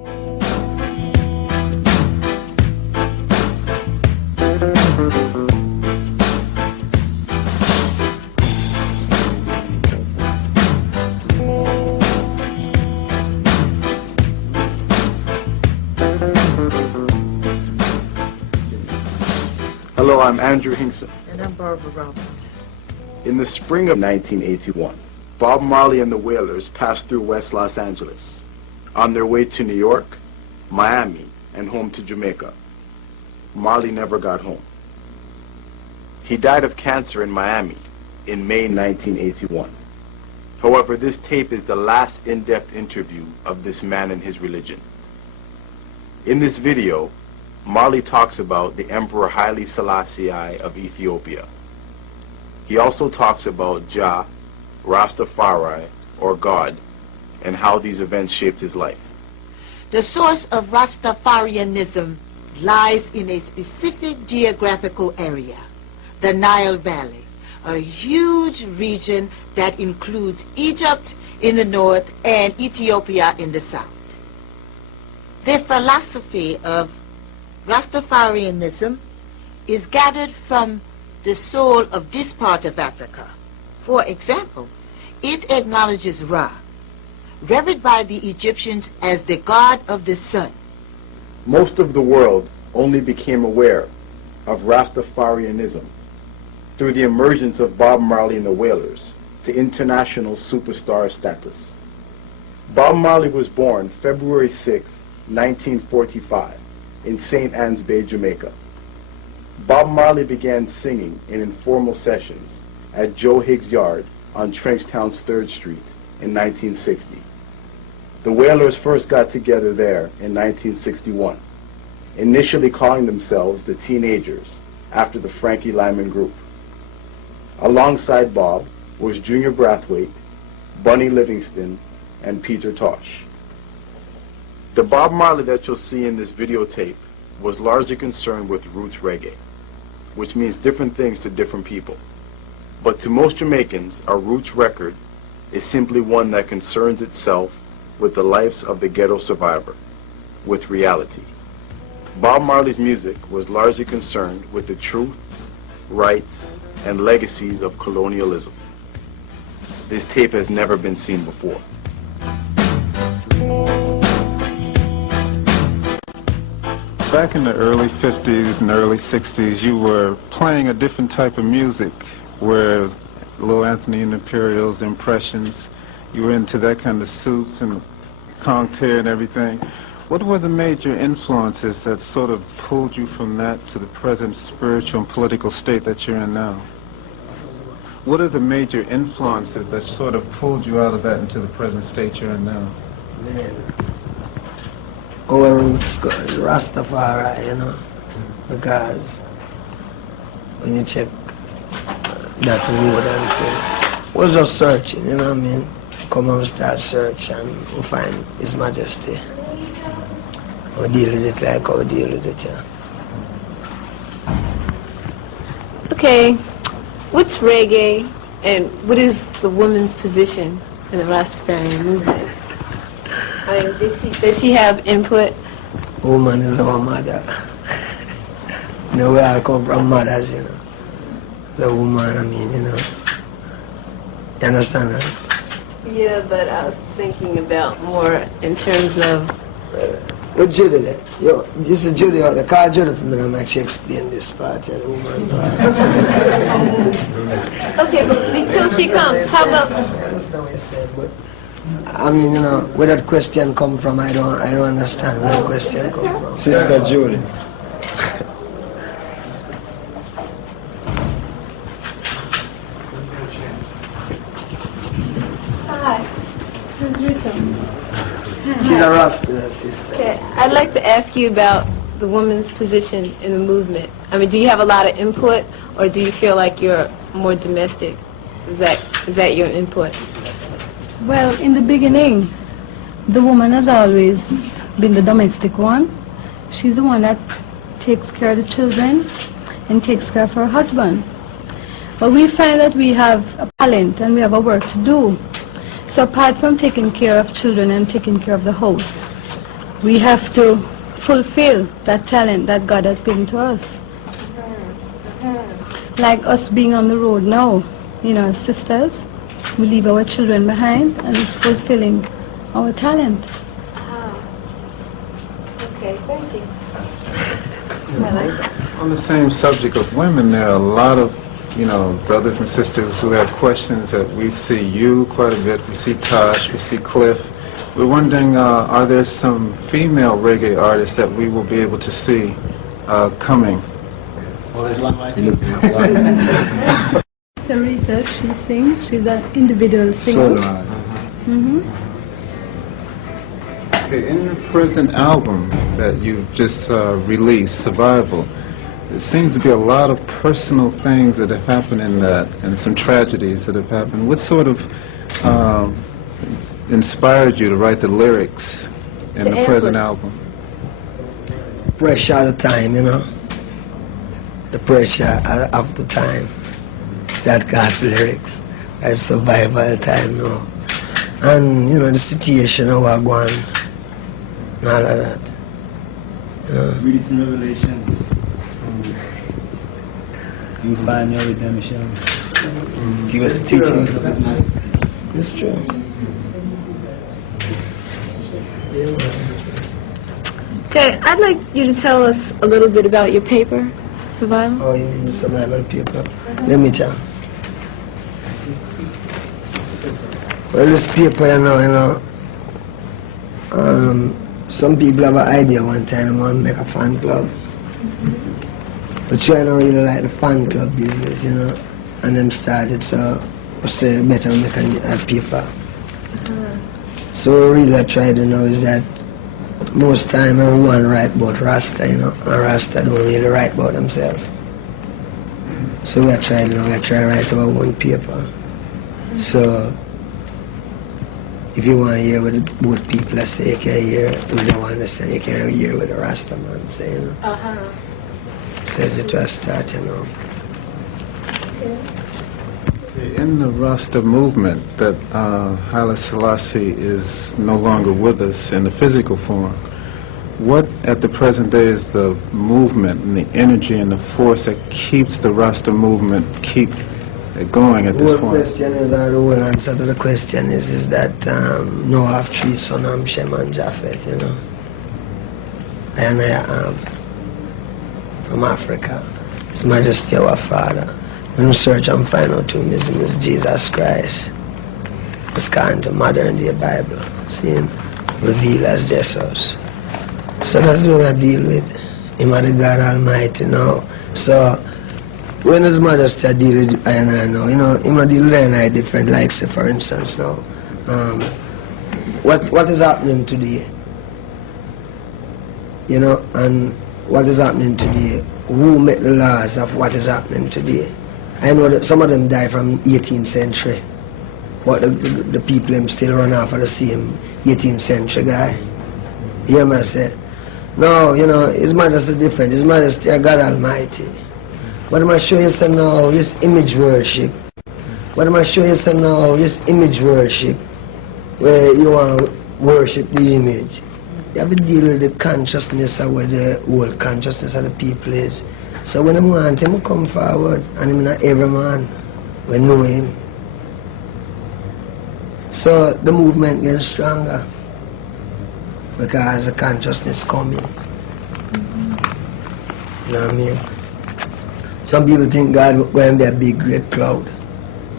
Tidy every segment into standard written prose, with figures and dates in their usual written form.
Hello, I'm Andrew Hinkson. And I'm Barbara Robbins. In the spring of 1981, Bob Marley and the Wailers passed through West Los Angeles on their way to New York, Miami, and home to Jamaica. Marley never got home. He died of cancer in Miami in May 1981. However, this tape is the last in-depth interview of this man and his religion. In this video, Marley talks about the Emperor Haile Selassie I of Ethiopia. He also talks about Jah, Rastafari, or God, and how these events shaped his life. The source of Rastafarianism lies in a specific geographical area, the Nile Valley, a huge region that includes Egypt in the north and Ethiopia in the south. The philosophy of Rastafarianism is gathered from the soul of this part of Africa. For example, it acknowledges Ra, revered by the Egyptians as the god of the sun. Most of the world only became aware of Rastafarianism through the emergence of Bob Marley and the Wailers to international superstar status. Bob Marley was born February 6, 1945, in St. Ann's Bay, Jamaica. Bob Marley began singing in informal sessions at Joe Higgs' yard on Trenchtown's 3rd Street in 1960. The Wailers first got together there in 1961, initially calling themselves the Teenagers after the Frankie Lyman Group. Alongside Bob was Junior Brathwaite, Bunny Livingston, and Peter Tosh. The Bob Marley that you'll see in this videotape was largely concerned with roots reggae, which means different things to different people. But to most Jamaicans, a roots record is simply one that concerns itself with the lives of the ghetto survivor, with reality. Bob Marley's music was largely concerned with the truth, rights, and legacies of colonialism. This tape has never been seen before. Back in the early 50s and early 60s, you were playing a different type of music, where Lil Anthony and Imperial's Impressions, you were into that kind of suits and concert and everything. What were the major influences that sort of pulled you from that to the present spiritual and political state that you're in now? What are the major influences that sort of pulled you out of that into the present state you're in now? Man, our roots go Rastafari, you know, because when you check that road and thing, was just searching, you know what I mean? Come and start search and we find His Majesty. We deal with it like how we deal with it, yeah. Okay, what's reggae and what is the woman's position in the Rastafarian movement? I mean, does she have input? Woman is our mother. You know, we all come from mothers, you know. The woman, I mean, you know. You understand that? Yeah, but I was thinking about more in terms of... What Judy there? Yo, this is Judy, the call Judy for me, I'm actually explaining this part, the woman part. Okay, but until she comes, how about... I understand what you said, but... I mean, you know, where that question come from, I don't understand where the question come from. Sister Judy. Hi, who's Rita? She's a Rasta sister. Okay, I'd like to ask you about the woman's position in the movement. I mean, do you have a lot of input, or do you feel like you're more domestic? Is that your input? Well, in the beginning, the woman has always been the domestic one. She's the one that takes care of the children and takes care of her husband. But we find that we have a talent and we have a work to do. So apart from taking care of children and taking care of the house, we have to fulfill that talent that God has given to us. Like us being on the road now, you know, as sisters, we leave our children behind and it's fulfilling our talent. Okay, thank you. I like that. On the same subject of women, there are a lot of, you know, brothers and sisters who have questions that we see you quite a bit, we see Tosh, we see Cliff. We're wondering, are there some female reggae artists that we will be able to see coming? Well, there's one right here. Sister Rita, she sings, she's an individual singer. Okay, in the present album that you just released, Survival, there seems to be a lot of personal things that have happened in that, and some tragedies that have happened. What sort of inspired you to write the lyrics in the present album? Pressure of the time, you know. The pressure of the time. That caused lyrics. I survival time now. And, you know, the situation of what go on. And all of that. You know. Read it in Revelations. You find your redemption. Give us the teachings of His Majesty. It's true. Yeah, well, it's true. Okay, I'd like you to tell us a little bit about your paper, Survival. Oh, you mean the survival paper? Let me tell. Well, this paper, you know, some people have an idea one time they want to make a fan club. But you don't really like the fan club business, you know. And them started, so I say better make a paper. So really I try to know is that most time everyone write about Rasta, you know, and Rasta don't really write about themselves. So we try to write our own paper. So if you want to hear what both people say, you can hear what they want to say, you can hear what the Rasta man say, you know. Says it was start, you know. In the Rasta movement, that Haile Selassie is no longer with us in the physical form, what at the present day is the movement and the energy and the force that keeps the Rasta movement keep it going at this point? The question is, the whole answer to the question is that Noah have three sons, Shem and Japheth, you know. And I am from Africa. His Majesty our Father. When we search and find out who is Jesus Christ, it's kind to modern day Bible, seeing revealed as Jesus. So that's what I deal with. Him are the God Almighty now. So when His Majesty I deal with I know, you know, him not deal with I different, like say for instance now. What is happening today? You know, and what is happening today? Who make the laws of what is happening today? I know that some of them die from 18th century, but the people them still run off of the same 18th century guy. You hear me say? No, you know, His Majesty different. His Majesty God Almighty. But I'm going to show you some now, this image worship. But I'm going to show you some now, this image worship, where you want to worship the image. You have to deal with the consciousness of where the whole consciousness of the people is. So when I want him to come forward, and him not every man will know him. So the movement gets stronger because the consciousness coming. You know what I mean? Some people think God will going to be a big great cloud.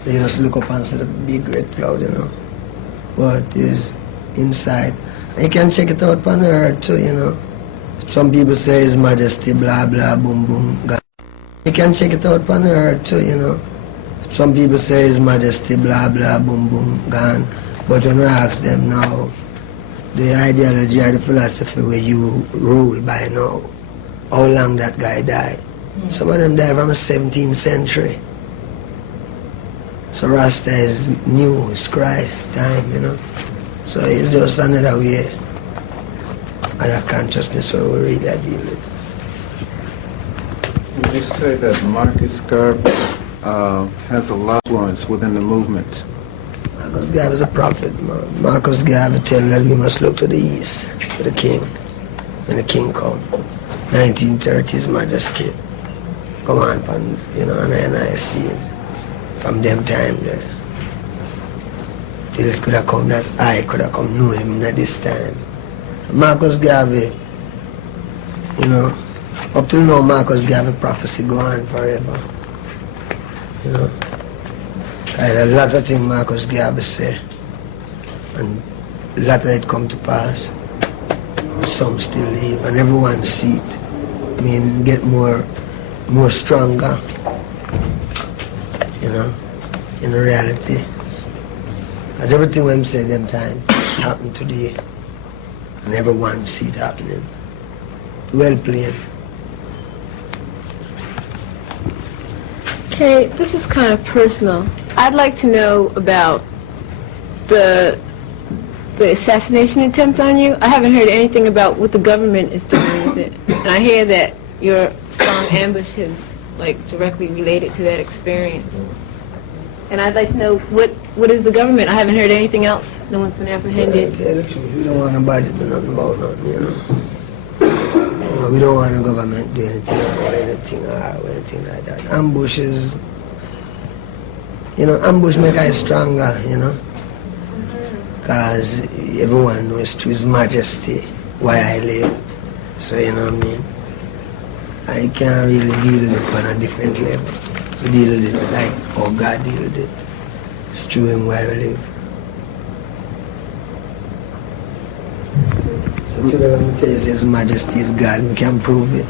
They just look up and see the big great cloud, you know. But it's inside. And you can check it out on the earth too, you know. Some people say His Majesty, blah, blah, boom, boom, God. You can check it out on the earth too, you know. Some people say His Majesty, blah, blah, boom, boom, gone. But when we ask them now, the ideology or the philosophy where you rule by now, how long that guy died? Some of them died from the 17th century. So Rasta is new, it's Christ time, you know. So it's just another way. And that consciousness where we really deal with. Would you say that Marcus Garvey has a lot of influence within the movement? Marcus Garvey is a prophet, man. Marcus Garvey tell that we must look to the east for the king. When the king come, 1930s Majesty. Come on, you know, and I see him from them time there. Till it could have come, that's I could have come know him at this time. Marcus Garvey, you know, up till now Marcus Garvey prophecy go on forever. You know. A lot of things Marcus Garvey say, and a lot of it come to pass, but some still live, and everyone see it. I mean, get more stronger, you know, in reality. As everything when say them time happen today, and everyone see it happening. Well played. Okay, this is kind of personal. I'd like to know about the assassination attempt on you. I haven't heard anything about what the government is doing with it. And I hear that your song Ambush is like directly related to that experience. And I'd like to know what is the government? I haven't heard anything else. No one's been apprehended. We don't want nobody to do nothing about nothing, you know. No, we don't want the government to do anything about anything or anything like that. Ambush is, you know, ambush make us stronger, you know. Because everyone knows to His Majesty why I live. So, you know what I mean? I can't really deal with it on a different level. We deal with it like how God deal with it. It's through Him where I live. So today when I tell you His Majesty is God, we can prove it.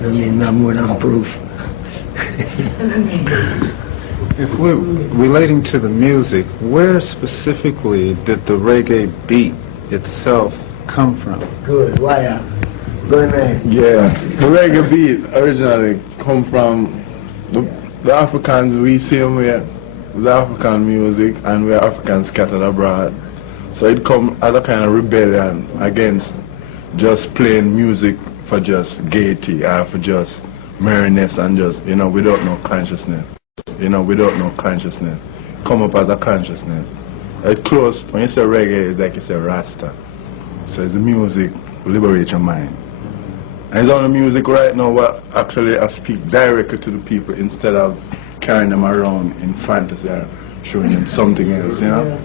You know what I mean? We have more than proof. If we're relating to the music, where specifically did the reggae beat itself come from? Good, why? Go ahead. Yeah, the reggae beat originally come from the Africans. We see them here with African music, and we're Africans scattered abroad. So it come as a kind of rebellion against just playing music for just gaiety or for just merriness and just, you know, without no consciousness. You know, without no consciousness. Come up as a consciousness. It close, when you say reggae, it's like you say Rasta. So it's the music, liberate your mind. And it's on the music right now what actually I speak directly to the people instead of carrying them around in fantasy or showing them something else, you know.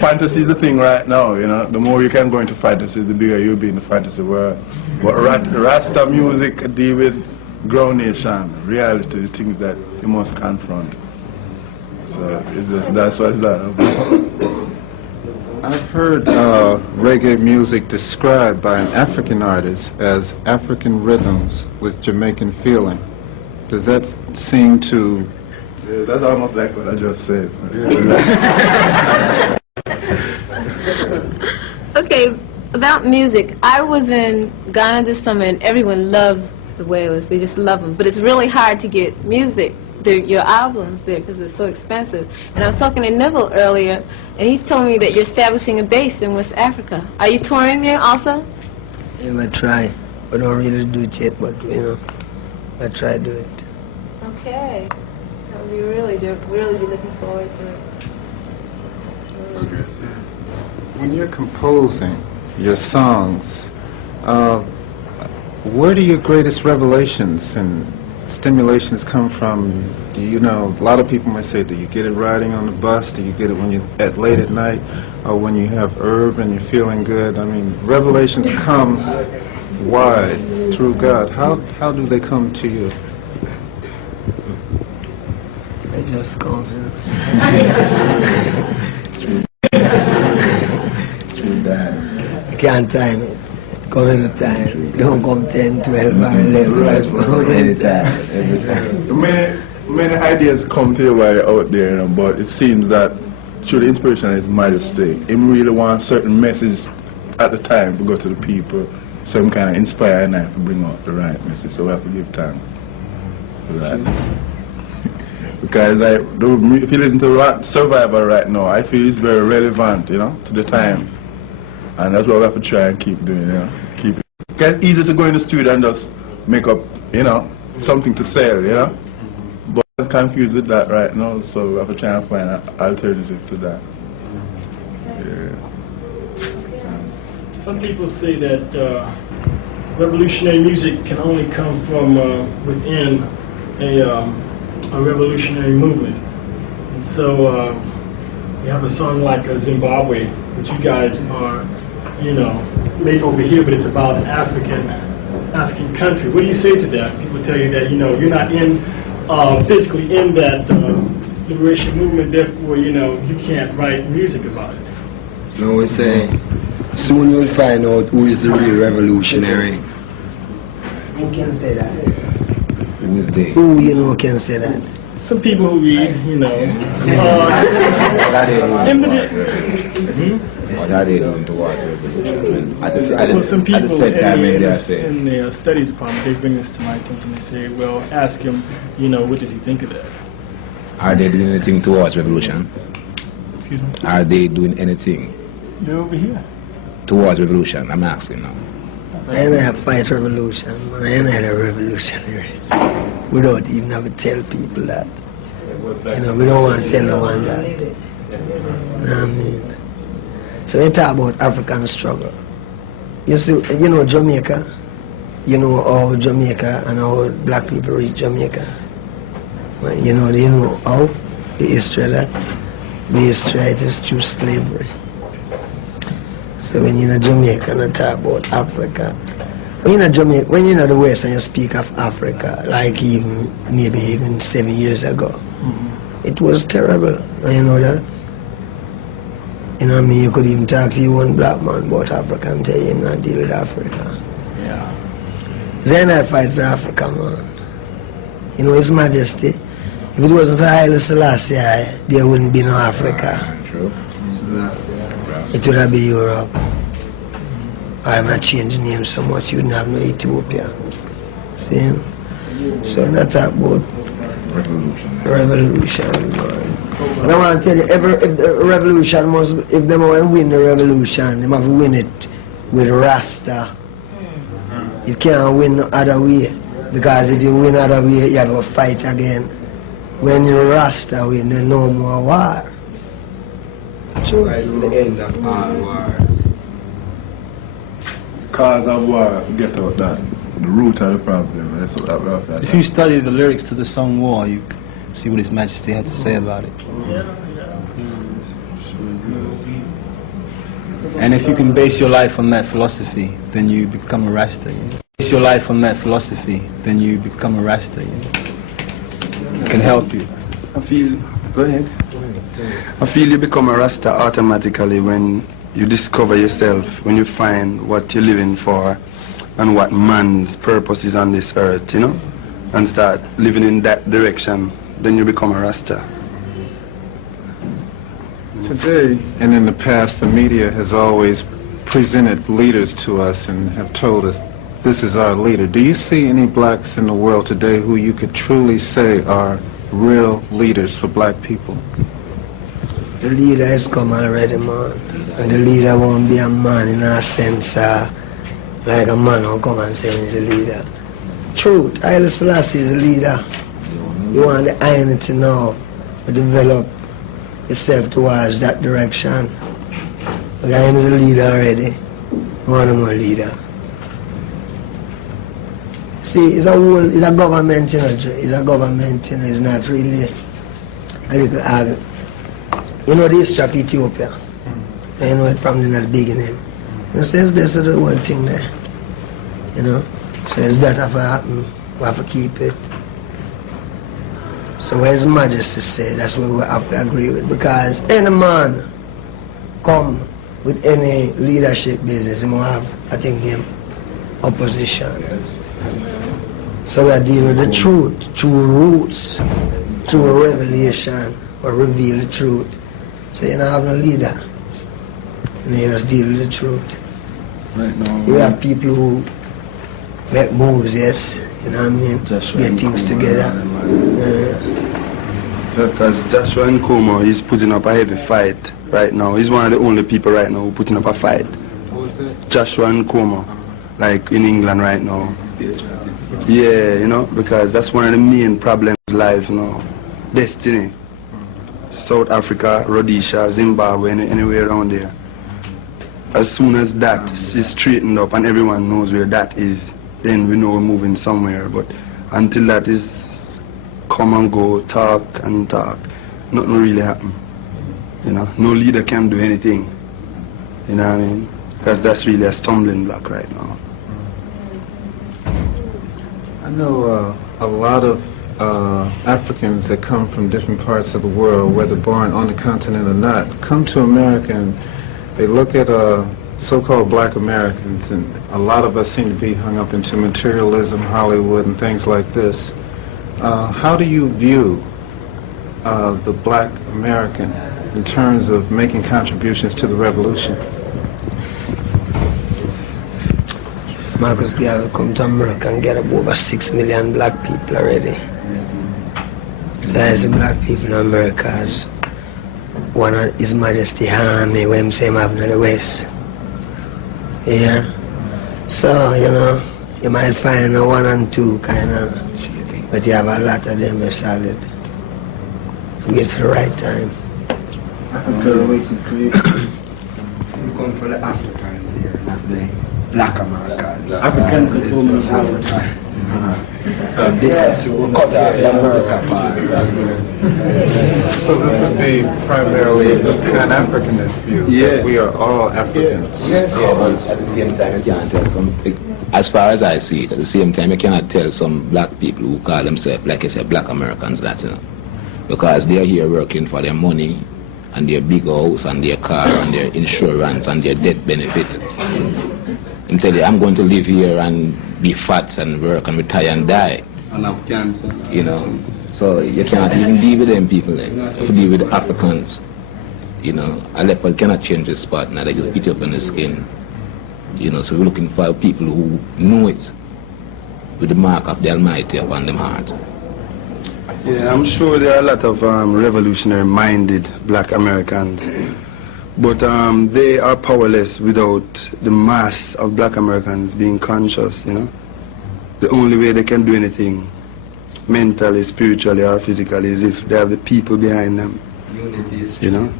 Fantasy is the thing right now, you know. The more you can go into fantasy, the bigger you'll be in the fantasy world. But Rasta music deal with ground nation, reality, the things that you must confront. So it's just, that's what it's like. I've heard reggae music described by an African artist as African rhythms with Jamaican feeling. Does that seem to... Yeah, that's almost like what I just said. Okay, about music. I was in Ghana this summer and everyone loves the Wailers. They just love them. But it's really hard to get music, your albums there, because it's so expensive. And I was talking to Neville earlier, and he's telling me that you're establishing a base in West Africa. Are you touring there also? Yeah, I try. I don't really do it yet, but, you know, I try to do it. Okay. That would be really be looking forward to it. When you're composing your songs, where do your greatest revelations and stimulations come from? Do you know, a lot of people might say, do you get it riding on the bus? Do you get it when you're late at night? Or when you have herb and you're feeling good? I mean, revelations come why? Through God. How do they come to you? They just come here. True that. You can't time it. Come anytime. It don't come 10, 12, or 11. Come anytime. Every time. Many ideas come to you while you're out there, you know, but it seems that through the inspiration of His Majesty, Him really wants certain messages at the time to go to the people, so Him kind of inspire and to bring out the right message. So we have to give thanks for that. Because like, if you listen to Survivor right now, I feel it's very relevant, you know, to the time. And that's what we have to try and keep doing, you know. Keep it. It's easy to go in the studio and just make up, you know, something to sell, you know. But I'm confused with that right now, so we have to try and find an alternative to that. Yeah. Some people say that revolutionary music can only come from within a revolutionary movement. And so you have a song like Zimbabwe, which you guys are, you know, made over here, but it's about an African country. What do you say to that? People tell you that, you know, you're not in physically in that liberation movement, therefore, you know, you can't write music about it. No, we say, soon you'll find out who is the real revolutionary. Who can say that? Who is they? Who you know can say that? Some people who read, you know, What are they doing towards revolution? well, some people in the studies department, they bring this to my attention. They say, well, ask him, you know, what does he think of that? Are they doing anything towards revolution? Excuse me? Are they doing anything They're over here. towards revolution? I'm asking now. I ain't have fight revolution, man. I ain't had a revolutionaries. We don't even have to tell people that. You know, we don't want to tell no one that. You know what I mean? So we talk about African struggle. You see, you know Jamaica? You know how Jamaica and how black people reach Jamaica? Well, you know how? The history of that? The history is through slavery. So when you're in Jamaica and you talk about Africa, when you're in Jamaica, when you're in the West and you speak of Africa, like maybe even 7 years ago, it was terrible. And you know that? You know what I mean? You could even talk to one black man about Africa and tell him not deal with Africa. Yeah. They not fight for Africa, man. You know, His Majesty, if it wasn't for Haile Selassie, there wouldn't be no Africa. True. It would have been Europe. I'm not changing names so much, you wouldn't have no Ethiopia. See? So I'm not talking about revolution, man. And I want to tell you, if the revolution must, if they want to win the revolution, they must win it with Rasta. You can't win no other way. Because if you win other way, you have to fight again. When you Rasta win, there's no more war. True. Right to the end of all wars. Cause of war, forget about that. The root of the problem. That's what we have to If you study the lyrics to the song War, you see what His Majesty had to say about it. And if you can base your life on that philosophy, then you become a Rasta. You know? Base your life on that philosophy, then you become a Rasta. You know? It can help you. I feel, go ahead. I feel you become a Rasta automatically when you discover yourself, when you find what you're living for and what man's purpose is on this earth, you know, and start living in that direction, then you become a Rasta. Today and in the past, the media has always presented leaders to us and have told us, this is our leader. Do you see any blacks in the world today who you could truly say are real leaders for black people? The leader has come already, man. And the leader won't be a man in a sense like a man who come and say he's a leader. Truth, Haile Selassie is a leader. You want the iron to know, to develop itself towards that direction. Because him is a leader already. You want him a leader. See, it's a government, you know, it's a government, you know, it's not really a little you know the history of Ethiopia. You know it from the beginning. And since this is the whole thing there. You know? So it's that have to happen. We have to keep it. So what His Majesty say, that's what we have to agree with. Because any man come with any leadership business, he must have, I think, him opposition. So we are dealing with the truth, through roots, through revelation, or reveal the truth. So you don't have no leader. And you just deal with the truth. Right now, you have people who make moves, yes, you know what I mean? Joshua get things together. Because Joshua Nkrumah is putting up a heavy fight right now. He's one of the only people right now who putting up a fight. Joshua Nkrumah, like in England right now. Yeah, you know, because that's one of the main problems in life, you know. Destiny. South Africa, Rhodesia, Zimbabwe, anywhere around there. As soon as that is straightened up and everyone knows where that is, then we know we're moving somewhere. But until that is come and go, talk and talk, nothing will really happen. You know, no leader can do anything. You know what I mean? Because that's really a stumbling block right now. I know a lot of Africans that come from different parts of the world, whether born on the continent or not, come to America and they look at so-called black Americans, and a lot of us seem to be hung up into materialism, Hollywood, and things like this. How do you view the black American in terms of making contributions to the revolution? Marcus Garvey come to America and get up over 6 million black people already. So as the black people in America as one of His Majesty Army when him say him having in the West. Yeah. So, you know, you might find a 1 and 2 kind of, but you have a lot of them are solid. Wait for the right time. Africa waiting creation. We're going for the Africans here, not the black Americans. Africans are told me This is we'll cut off the America part. So this would be primarily the Pan-Africanist view, that we are all Africans. Yes. Yeah, but at the same time, you can't tell some, as far as I see it, at the same time, you cannot tell some black people who call themselves, like I said, black Americans, that, you know, because they're here working for their money and their big house and their car and their insurance and their death benefit. I'm telling you, I'm going to live here and be fat and work and retire and die. And have cancer. You know, so you cannot even deal with them people there. You have to deal with the Africans. You know, a leopard cannot change his spot, now they just eat up on the skin. You know, so we're looking for people who know it with the mark of the Almighty upon them heart. Yeah, I'm sure there are a lot of revolutionary-minded black Americans, but they are powerless without the mass of black Americans being conscious, you know. The only way they can do anything, mentally, spiritually, or physically, is if they have the people behind them. Unity is you know.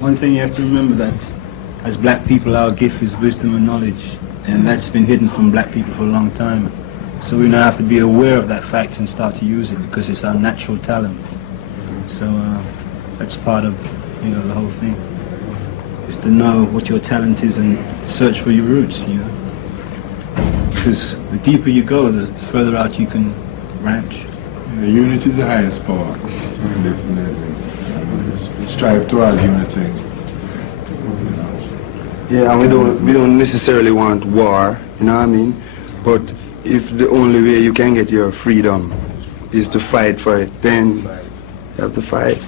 One thing you have to remember that as black people, our gift is wisdom and knowledge, and that's been hidden from black people for a long time. So we now have to be aware of that fact and start to use it because it's our natural talent. So that's part of, you know, the whole thing. Is to know what your talent is and search for your roots, you know. Because the deeper you go, the further out you can branch. Yeah, unity is the highest power. Definitely. Strive towards unity. Yeah, and we don't necessarily want war, you know what I mean? But if the only way you can get your freedom is to fight for it, then you have to fight.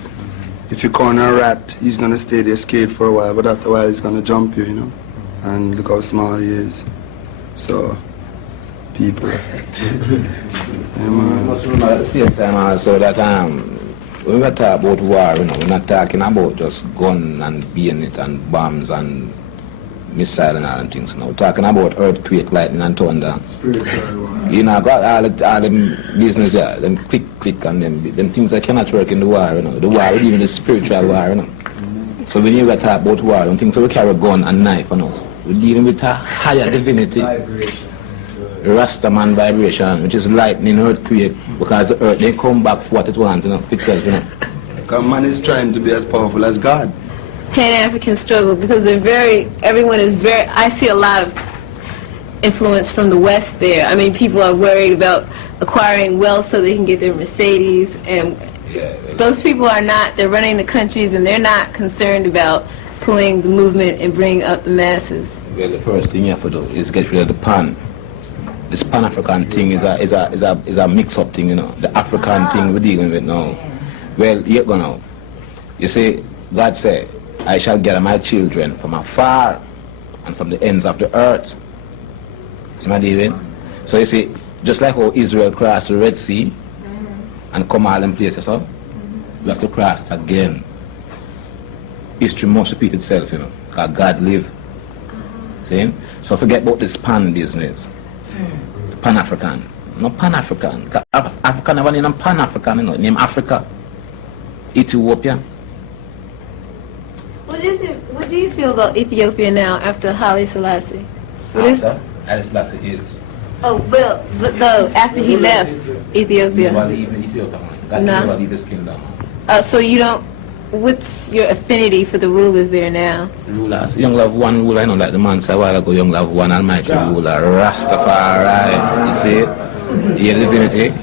If you corner a rat, he's going to stay there scared for a while, but after a while he's going to jump you, you know? And look how small he is. So, people. You must remember at the same time also that when we talk about war, you know, we're not talking about just gun and bayonet and bombs and missile and all things. You know, we're talking about earthquake, lightning and thunder. You know, got all them business there, them click and them things that cannot work in the war, you know. The war is even the spiritual war, you know. So when you talk about war, don't think so we carry a gun and knife on us. We're dealing with a higher divinity. Rastaman vibration, which is lightning, earthquake, because the earth, they come back for what it wants, you know, fix itself, you know. Because man is trying to be as powerful as God. Pan-African struggle, because everyone is very, I see a lot of influence from the West there. I mean, people are worried about acquiring wealth so they can get their Mercedes, and those people are not, they're running the countries and they're not concerned about pulling the movement and bringing up the masses. Well, the first thing you have to do is get rid of the pan. This Pan-African thing is a mix-up thing, you know. The African thing we're dealing with now. Well, you go now. You see, God said, I shall gather my children from afar and from the ends of the earth. See my dealing? So you see, just like how Israel crossed the Red Sea and come all them places, so we have to cross it again. History must repeat itself, you know, because God live. See? So forget about this pan business. Pan-African. No Pan-African. African never name Pan-African, you know, name Africa. Ethiopia. What do you feel about Ethiopia now after Haile Selassie? Haile Selassie is. Oh, well, though, after he left Ethiopia. Never leave Ethiopia, man. Never leave this kingdom. So you don't, what's your affinity for the rulers there now? Rulers. Young love one ruler, you know, like the man said a while ago, young love one almighty ruler, Rastafari. You see it? You hear the divinity?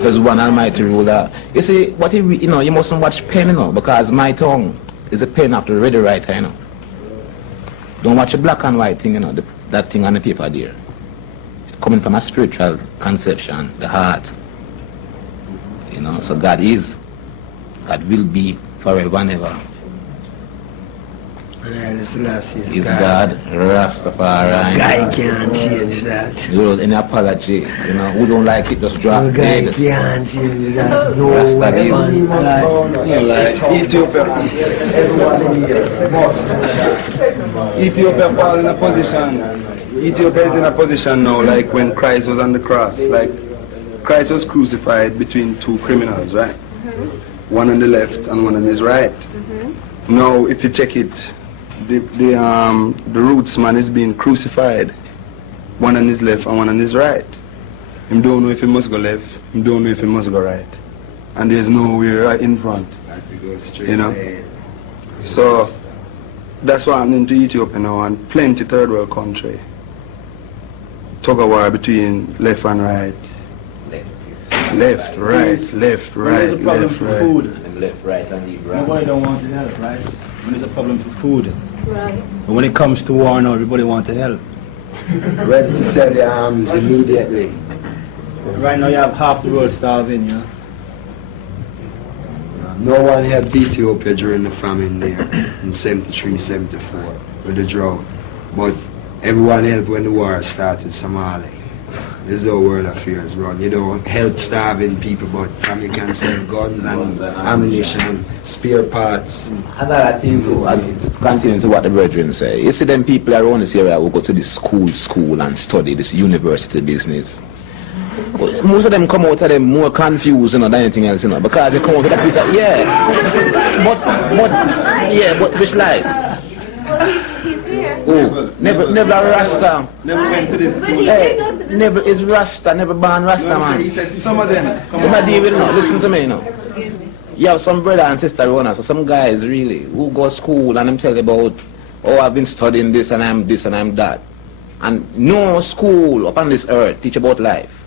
There's one almighty ruler. You see, what you know, you mustn't watch pen, you know, because my tongue is a pen after the ready writer, you know. Don't watch a black and white thing, you know, that thing on the paper there. It's coming from a spiritual conception, the heart. You know, so God is, God will be forever and ever. He's God, Rastafari. Guy can't change that. You know, any apology, you know, who don't like it, just drop Guy dead. can't change that. No, Rasta man. Ethiopia, Ethiopia fall in a position. Ethiopia is in a position now, like when Christ was on the cross. Like Christ was crucified between two criminals, right? One on the left and one on his right. Now, if you check it, the roots man is being crucified, one on his left and one on his right. Him don't know if he must go left, him don't know if he must go right, and there's nowhere right in front. You know. So that's why I'm into Ethiopia now, and plenty third world country. Tug of war between left and right. Left, right, left, right, There's a problem left, for right. food. Left, right, and leave right. Nobody don't want to help, right? When there's a problem for food. Right. But when it comes to war now, everybody wants to help. Ready to sell their arms immediately. Right now you have half the world starving, you know. No one helped Ethiopia during the famine there in 73, 74 with the drought. But everyone helped when the war started, Somalia. This is how world affairs run. You don't help starving people, but family can sell guns and ammunition, spare parts. Another thing too, and continue to what the brethren say. You see them people around this area who go to this school and study this university business. Most of them come out of them more confused, you know, than anything else, you know, because they come out of that place like, but which light? Well, he's here. Oh, never Rasta. Never went to this school. Hey, never is Rasta, never born Rasta, man. He said some of them. What am I deal with now? Listen to me, you know. You have some brother and sister runners, so some guys really who go to school and them tell you about, oh, I've been studying this and I'm this and I'm that. And no school upon this earth teach about life.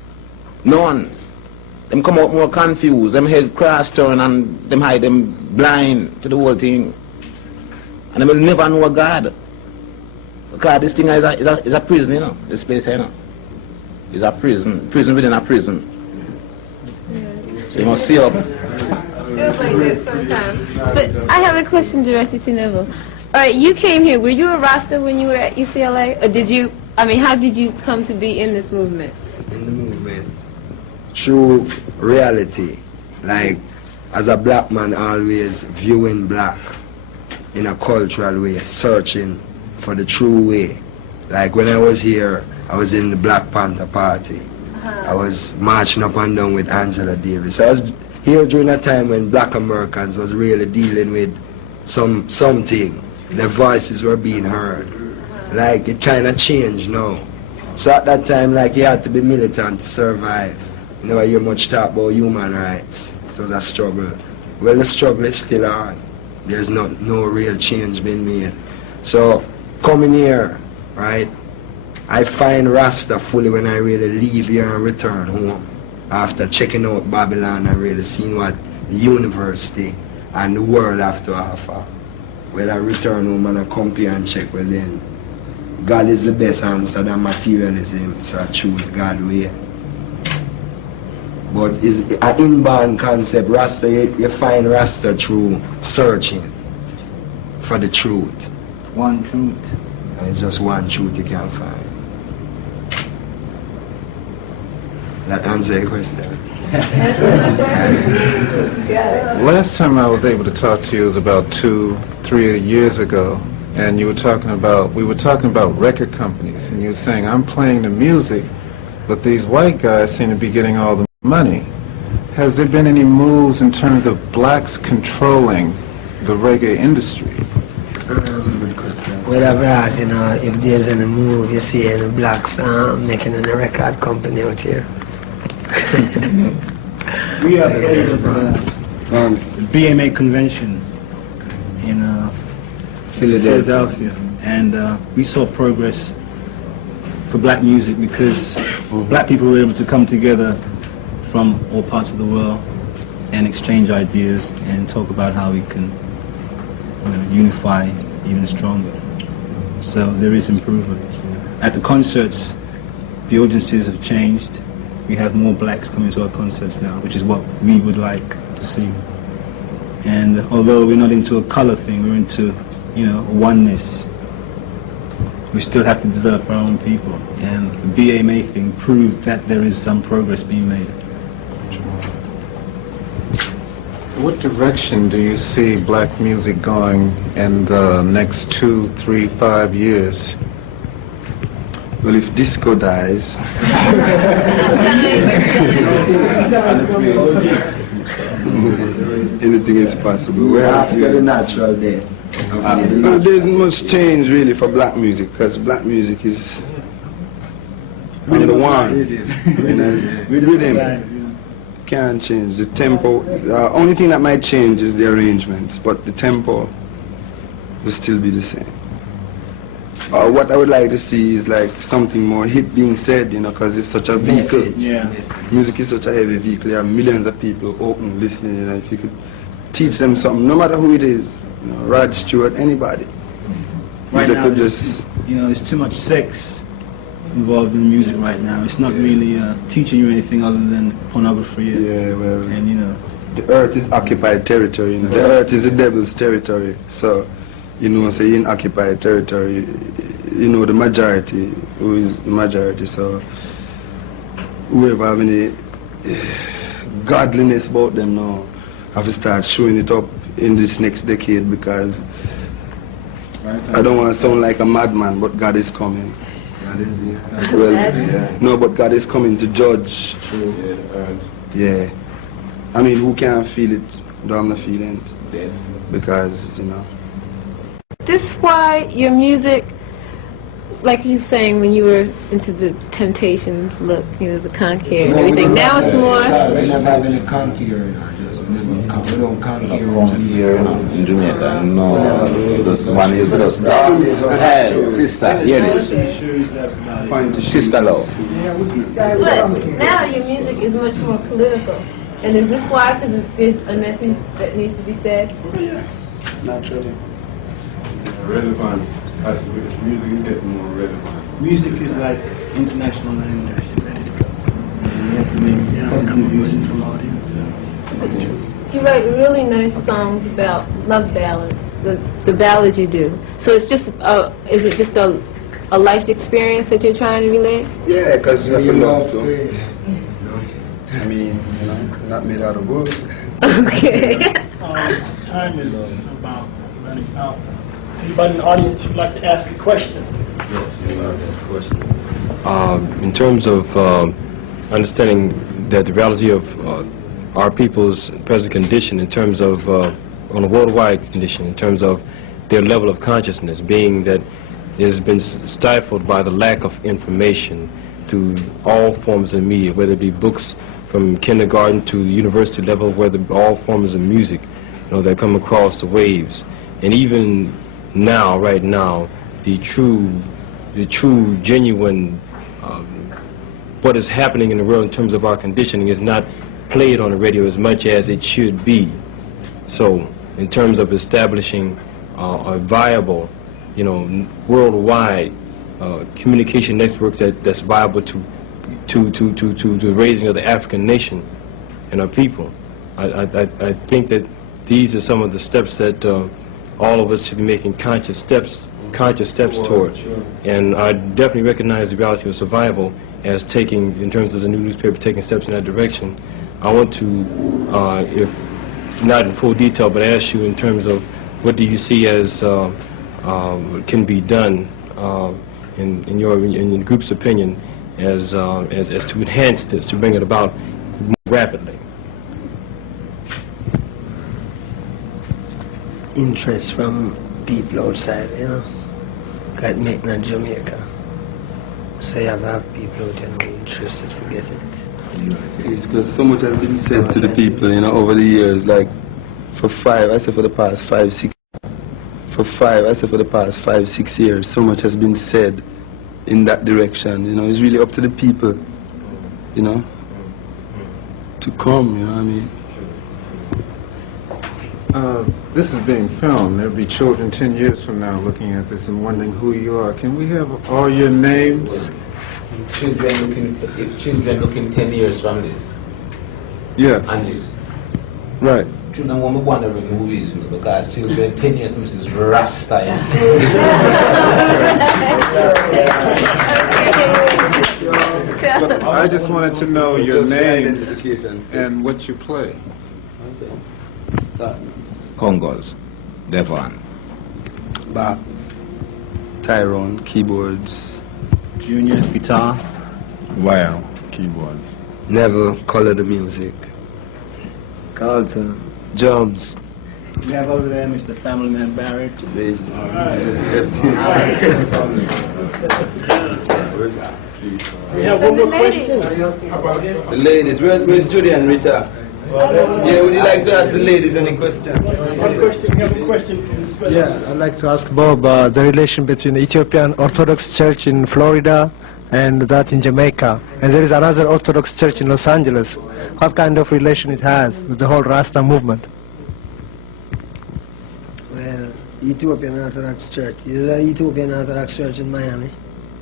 None. Them come out more confused, them head cross turn and them hide them blind to the whole thing. And they will never know God. Because this thing is a prison, you know, this place here, you know. It's a prison within a prison. So you must see up. Feels like that sometimes. But I have a question directed to Neville. All right, you came here. Were you a Rasta when you were at UCLA? Or did you, how did you come to be in this movement? In the movement, through reality, like as a black man always viewing black in a cultural way, searching for the true way. Like when I was here, I was in the Black Panther Party. I was marching up and down with Angela Davis. I was here during a time when black Americans was really dealing with something. Their voices were being heard. Like it kind of changed now. So at that time, like you had to be militant to survive. You never hear much talk about human rights. It was a struggle. Well, the struggle is still on. There's no real change being made. So coming here, right, I find Rasta fully when I really leave here and return home. After checking out Babylon and really seeing what the university and the world have to offer. When I return home and I come here and check within, God is the best answer than materialism, so I choose God's way. But it's an inborn concept. Rasta, you find Rasta through searching for the truth. One truth. And it's just one truth you can find. That answer your question. Last time I was able to talk to you was about 2-3 years ago, and we were talking about record companies, and you were saying, I'm playing the music but these white guys seem to be getting all the money. Has there been any moves in terms of blacks controlling the reggae industry? Well, I've asked, if there's any move you see any blacks making in a record company out here. We have the BMA convention in Philadelphia, and we saw progress for black music because black people were able to come together from all parts of the world and exchange ideas and talk about how we can unify even stronger. So there is improvement. At the concerts, the audiences have changed. We have more blacks coming to our concerts now, which is what we would like to see. And although we're not into a color thing, we're into, oneness. We still have to develop our own people. And the BMA thing proved that there is some progress being made. What direction do you see black music going in the next 2, 3, 5 years? Well, if disco dies, anything is possible. Well, after the natural death. There isn't much change really for black music, because black music is on the one. Rhythm can't change. The tempo, the only thing that might change is the arrangements, but the tempo will still be the same. What I would like to see is like something more hip being said, because it's such a vehicle. Yeah. Music is such a heavy vehicle. There are millions of people open, listening, if you could teach them something, no matter who it is, Rod Stewart, anybody. Right now, could just, there's too much sex involved in music right now. It's not really teaching you anything other than pornography. Yeah, well, and the earth is occupied territory. The earth is the devil's territory. So, say in occupied territory, the majority, who is the majority. So, whoever have any godliness about them now have to start showing it up in this next decade, because I don't want to sound like a madman, but God is coming. God is here. Well, no, but God is coming to judge. Yeah. I mean, who can't feel it? Don't have no feelings. Because, This why your music, like you saying when you were into the Temptations look, the conquer and everything. Now it's more. We never have any conquer. We don't conquer in Jamaica. No, this one is just hey, sister, hear this. Sister love. But now your music is much more political. And is this why? Because there's a message that needs to be said? Yeah, naturally. Relevant. As with music, you get more relevant. music is like international language. You have to make positive use into audience. You write really nice songs about love ballads, the ballads you do. So it's just, is it just a life experience that you're trying to relate? Yeah, because you have to love to. I mean, not made out of wood. Okay. Time is about running out. Anybody in the audience who'd like to ask a question? In terms of understanding that the reality of our people's present condition, in terms of on a worldwide condition, in terms of their level of consciousness, being that it has been stifled by the lack of information to all forms of media, whether it be books from kindergarten to the university level, whether all forms of music, that come across the waves, and even now, right now, the true, genuine, what is happening in the world in terms of our conditioning is not played on the radio as much as it should be. So, in terms of establishing a viable, worldwide communication networks that's viable to the raising of the African nation and our people, I think that these are some of the steps that all of us should be making conscious steps toward. And I definitely recognize the reality of survival as taking, in terms of the new newspaper, taking steps in that direction. I want to, if not in full detail, but ask you in terms of what do you see as can be done in your group's opinion as to enhance this, to bring it about more rapidly? Interest from people outside, you know, like McNeil in Jamaica. So you have to have people out there who are interested to get it. It's because so much has been said to the people, you know, over the years, like for the past 5, 6 years, so much has been said in that direction, you know. It's really up to the people, you know, to come, you know what I mean? This is being filmed. There'll be children 10 years from now looking at this and wondering who you are. Can we have all your names? If children looking 10 years from this. Yes. And this. Right. Children want me wondering who is me, because children 10 years from this is Rasta. I just wanted to know your names and what you play. Congos, Devon, Bach, Tyrone, keyboards, Junior, guitar. Wild, keyboards. Never color the music. Carlton, drums. We have over there Mr. Family Man Barrett. We have one more question. the ladies. Where's Judy and Rita? Yeah, would you like to ask the ladies any questions? One question, we have a question from this brother. Yeah, I'd like to ask Bob the relation between the Ethiopian Orthodox Church in Florida and that in Jamaica. And there is another Orthodox Church in Los Angeles. What kind of relation it has with the whole Rasta movement? Well, Ethiopian Orthodox Church. Is an Ethiopian Orthodox Church in Miami?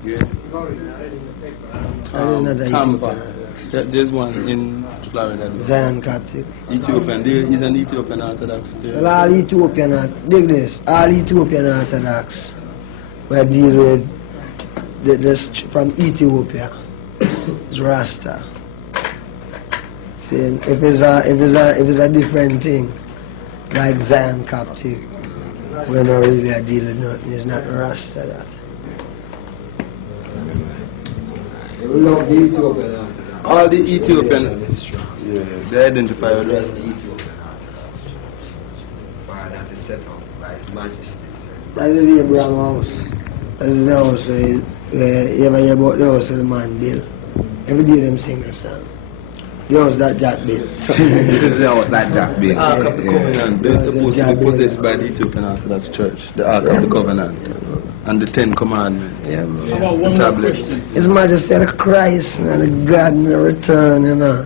Yeah. That is not an Ethiopian Tampa. There's one in Florida. Zion Coptic. Ethiopian. There is an Ethiopian Orthodox there. Well, all Ethiopian, dig this, all Ethiopian Orthodox we deal with this from Ethiopia. It's Rasta. See, if it's a different thing, like Zion Coptic, we're not really a deal with nothing. It's not Rasta that. All the Ethiopian, they identify with That's Rasta. the Ethiopian for that is set up by His Majesty. That is the Abraham house. That is the house where you ever hear about the house of the man built. Every day them sing a song. The house that Jack built. This is the house that Jack built. The Ark of the Covenant, it's supposed to be possessed by the Ethiopian Orthodox Church, the Ark of the Covenant, and the 10 Commandments, Yeah, man. How about one the more tablets. question? His Majesty the Christ and the God and the return, you know.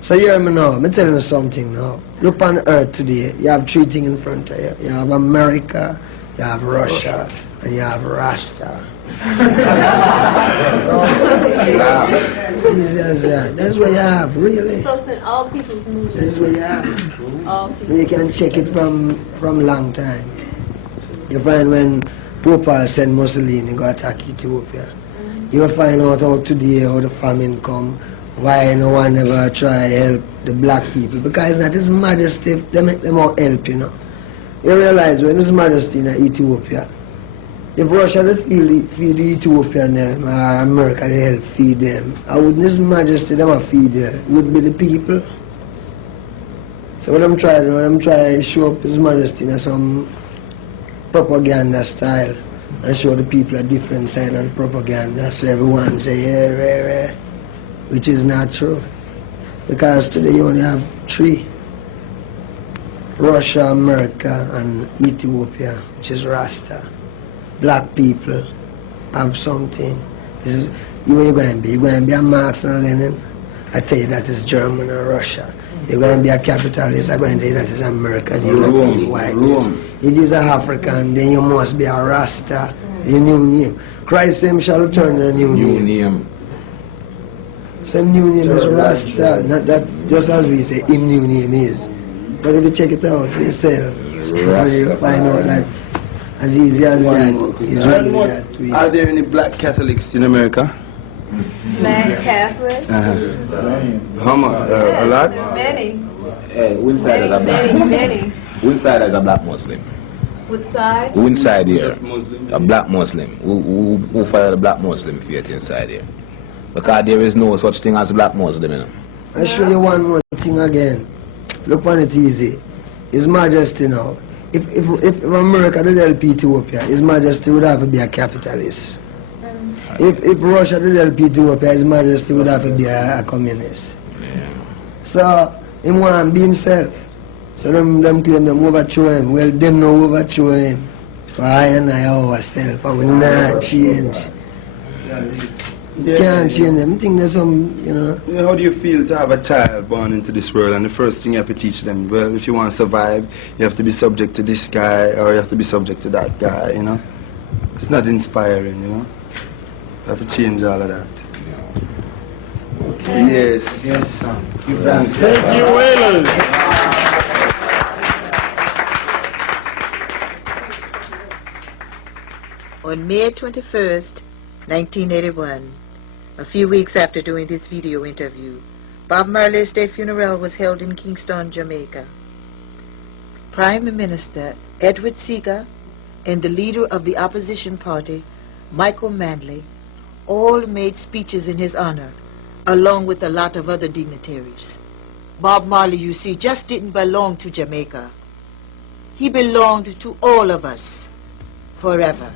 So hear me now, I'm telling you something now. Look on earth today, you have 3 things in front of you. You have America, you have Russia, and you have Rasta. It's easy as that. That's what you have, really. So it's in all people's movies. That's what you have. All people. You can check it from long time. You find when Pope sent Mussolini go attack Ethiopia. You will find out how today how the famine come, why no one ever try help the black people. Because it's not His Majesty, they make them all help, you know. You realize when His Majesty in Ethiopia, if Russia would feed the Ethiopian them, America they help feed them, I wouldn't His Majesty them feed there. It would be the people. So what I'm trying to show up His Majesty in some propaganda style and show the people a different side of propaganda so everyone say yeah, which is not true. Because today you only have 3. Russia, America and Ethiopia, which is Rasta. Black people have something. This is where you're going to be. You're going to be a Marx and Lenin. I tell you that is German or Russia. You're going to be a capitalist. I'm going to tell you that is American, European, whiteness. If you're an African, then you must be a Rasta. A new name. Christ him shall return a new name. Some new name is Rasta. Not that just as we say him new name is. But if you check it out for yourself, you'll find out that as easy as that is really that way. Are there any black Catholics in America? Black Catholics? How much? A lot? Many. Winside is a black. Many. Winside is a black Muslim. What side? Inside here, a black Muslim who follow the black Muslim faith inside here. Because there is no such thing as black Muslim, you know. I'll show you one more thing again. Look on it easy. His Majesty now. If America did help Ethiopia, His Majesty would have to be a capitalist. If Russia did help Ethiopia, His Majesty would have to be a communist. Yeah. So, him want to be himself. So them claim them overthrow him. Well, them no overthrow him. For I and I ourselves, and we not change. Can't change them. I think there's some, you know. How do you feel to have a child born into this world, and the first thing you have to teach them, well, if you want to survive, you have to be subject to this guy, or you have to be subject to that guy, you know? It's not inspiring, you know? You have to change all of that. Yes. Yes. Thank you, Wailers. On May 21st, 1981, a few weeks after doing this video interview, Bob Marley's state funeral was held in Kingston, Jamaica. Prime Minister Edward Seager and the leader of the opposition party, Michael Manley, all made speeches in his honor, along with a lot of other dignitaries. Bob Marley, you see, just didn't belong to Jamaica. He belonged to all of us, forever.